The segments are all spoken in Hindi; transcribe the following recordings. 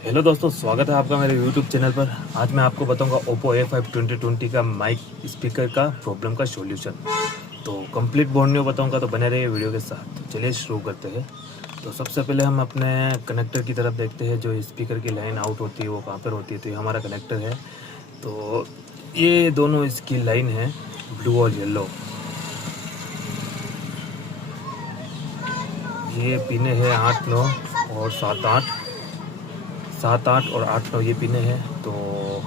हेलो दोस्तों, स्वागत है आपका मेरे YouTube चैनल पर। आज मैं आपको बताऊंगा Oppo A5 2020 का माइक स्पीकर का प्रॉब्लम का सॉल्यूशन। तो कंप्लीट बोर्ड बताऊंगा, तो बने रहिए वीडियो के साथ। तो चलिए शुरू करते हैं। तो सबसे पहले हम अपने कनेक्टर की तरफ देखते हैं। जो स्पीकर की लाइन आउट होती है वो कहाँ पर होती है, तो ये हमारा कनेक्टर है। तो ये दोनों इसकी लाइन है, ब्लू और येलो। ये पिने हैं 8, 9 और 7, 8, 7, 8 और 8, 9 ये पिने हैं। तो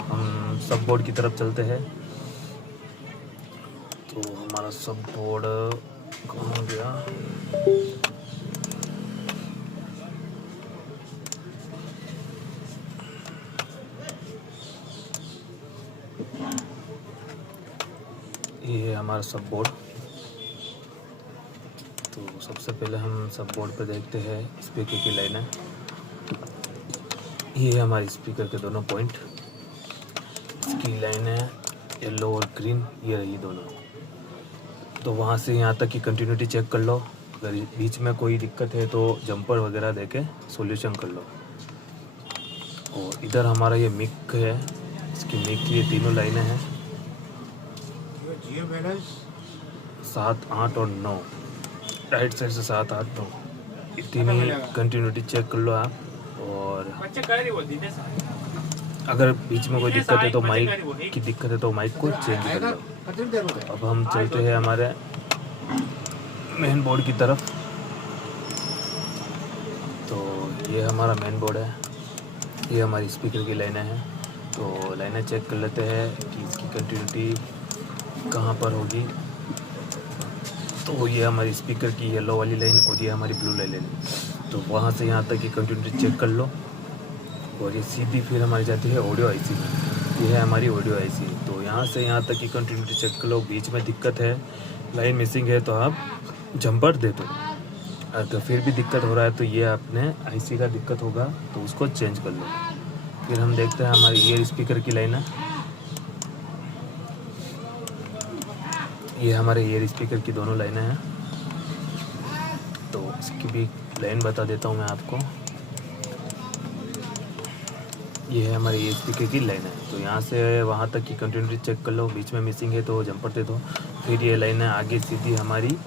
हम सब बोर्ड की तरफ चलते हैं। तो हमारा सब बोर्ड कहाँ गया? ये है हमारा सब बोर्ड। तो सबसे पहले हम सब बोर्ड पर देखते हैं स्पीकर की लाइन है। ये है हमारे स्पीकर के दोनों पॉइंट। इसकी लाइन है येलो और ग्रीन, ये रही दोनों। तो वहाँ से यहाँ तक की कंटिन्यूटी चेक कर लो। अगर बीच में कोई दिक्कत है तो जंपर वगैरह देके सॉल्यूशन कर लो। और इधर हमारा ये मिक है, इसकी मिक की ये तीनों लाइनें हैं 7, 8 और 9। राइट साइड से 7, 8, 9 इतनी कंटिन्यूटी चेक कर लो आप। और अगर बीच में कोई दिक्कत है तो माइक की दिक्कत है तो माइक को चेंज कर लो। अब हम चलते हैं हमारे मेन बोर्ड की तरफ। तो ये हमारा मेन बोर्ड है, ये हमारी स्पीकर की लाइनें हैं। तो लाइनें चेक कर लेते हैं कि इसकी कंटिन्यूटी कहाँ पर होगी। तो ये हमारी स्पीकर की येलो वाली लाइन और ये हमारी ब्लू लाइन। तो वहाँ से यहाँ तक की कंटिन्यूटी चेक कर लो। और ये सीधी फिर हमारी जाती है ऑडियो आईसी में। ये है हमारी ऑडियो आईसी। तो यहाँ से यहाँ तक की कंटिन्यूटी चेक कर लो। बीच में दिक्कत है, लाइन मिसिंग है, तो आप जंपर दे दो। अगर फिर भी दिक्कत हो रहा है तो ये अपने आईसी का दिक्कत होगा, तो उसको चेंज कर लो। फिर हम देखते हैं हमारी ईयर स्पीकर की लाइन है। ये हमारे ईयर स्पीकर की दोनों लाइनें हैं। तो इसकी भी लाइन बता देता हूँ मैं आपको। ये है हमारे ईयर स्पीकर की लाइन है। तो यहाँ से वहाँ तक की कंटिन्यूटी चेक कर लो। बीच में मिसिंग है तो जंपर दे दो। फिर ये लाइन है आगे सीधी हमारी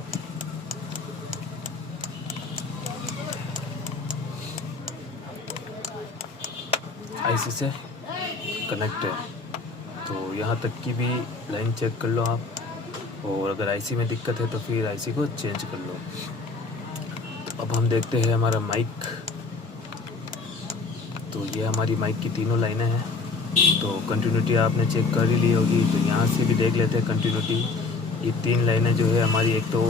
आईसी से कनेक्ट है। तो यहाँ तक की भी लाइन चेक कर लो आप। और अगर आईसी में दिक्कत है तो फिर आईसी को चेंज कर लो। तो अब हम देखते हैं हमारा माइक। तो ये हमारी माइक की तीनों लाइनें हैं। तो कंटिन्यूटी आपने चेक कर ही ली होगी। तो यहाँ से भी देख लेते हैं कंटिन्यूटी। ये 3 लाइनें जो है हमारी, एक तो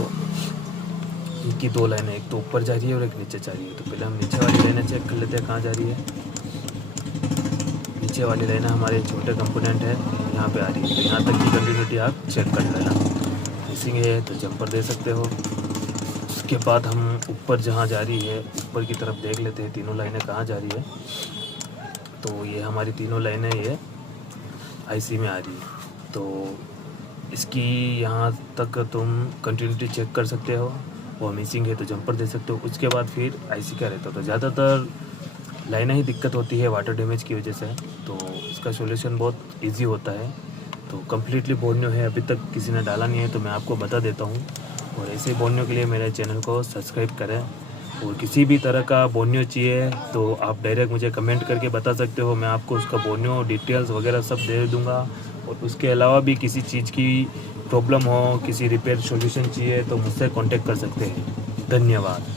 इनकी 2 लाइनें, एक तो ऊपर जा रही है और एक नीचे जा रही है। तो पहले हम नीचे वाली लाइनें चेक कर लेते हैं कहाँ जा रही है। नीचे वाली लाइनें हमारे छोटे कंपोनेंट है, यहाँ पे आ रही है। तो यहाँ तक की कंटिन्यूटी आप चेक कर लेना। मिसिंग है तो जंपर दे सकते हो। उसके बाद हम ऊपर जहाँ जा रही है, ऊपर की तरफ देख लेते हैं तीनों लाइनें कहाँ जा रही है। तो ये हमारी तीनों लाइनें ये आईसी में आ रही है। तो इसकी यहाँ तक तुम कंटिन्यूटी चेक कर सकते हो। और मिसिंग है तो जंपर दे सकते हो। उसके बाद फिर आईसी का रहता है। तो ज़्यादातर लाइनें ही दिक्कत होती है वाटर डैमेज की वजह से। तो इसका सॉल्यूशन बहुत इजी होता है। तो कम्प्लीटली बोर्ड है, अभी तक किसी ने डाला नहीं है तो मैं आपको बता देता हूँ। और ऐसे बोर्ड के लिए मेरे चैनल को सब्सक्राइब करें। और किसी भी तरह का बोर्ड चाहिए तो आप डायरेक्ट मुझे कमेंट करके बता सकते हो। मैं आपको उसका बोर्ड डिटेल्स वगैरह सब दे दूँगा। और उसके अलावा भी किसी चीज़ की प्रॉब्लम हो, किसी रिपेयर सॉल्यूशन चाहिए तो मुझसे कांटेक्ट कर सकते हैं। धन्यवाद।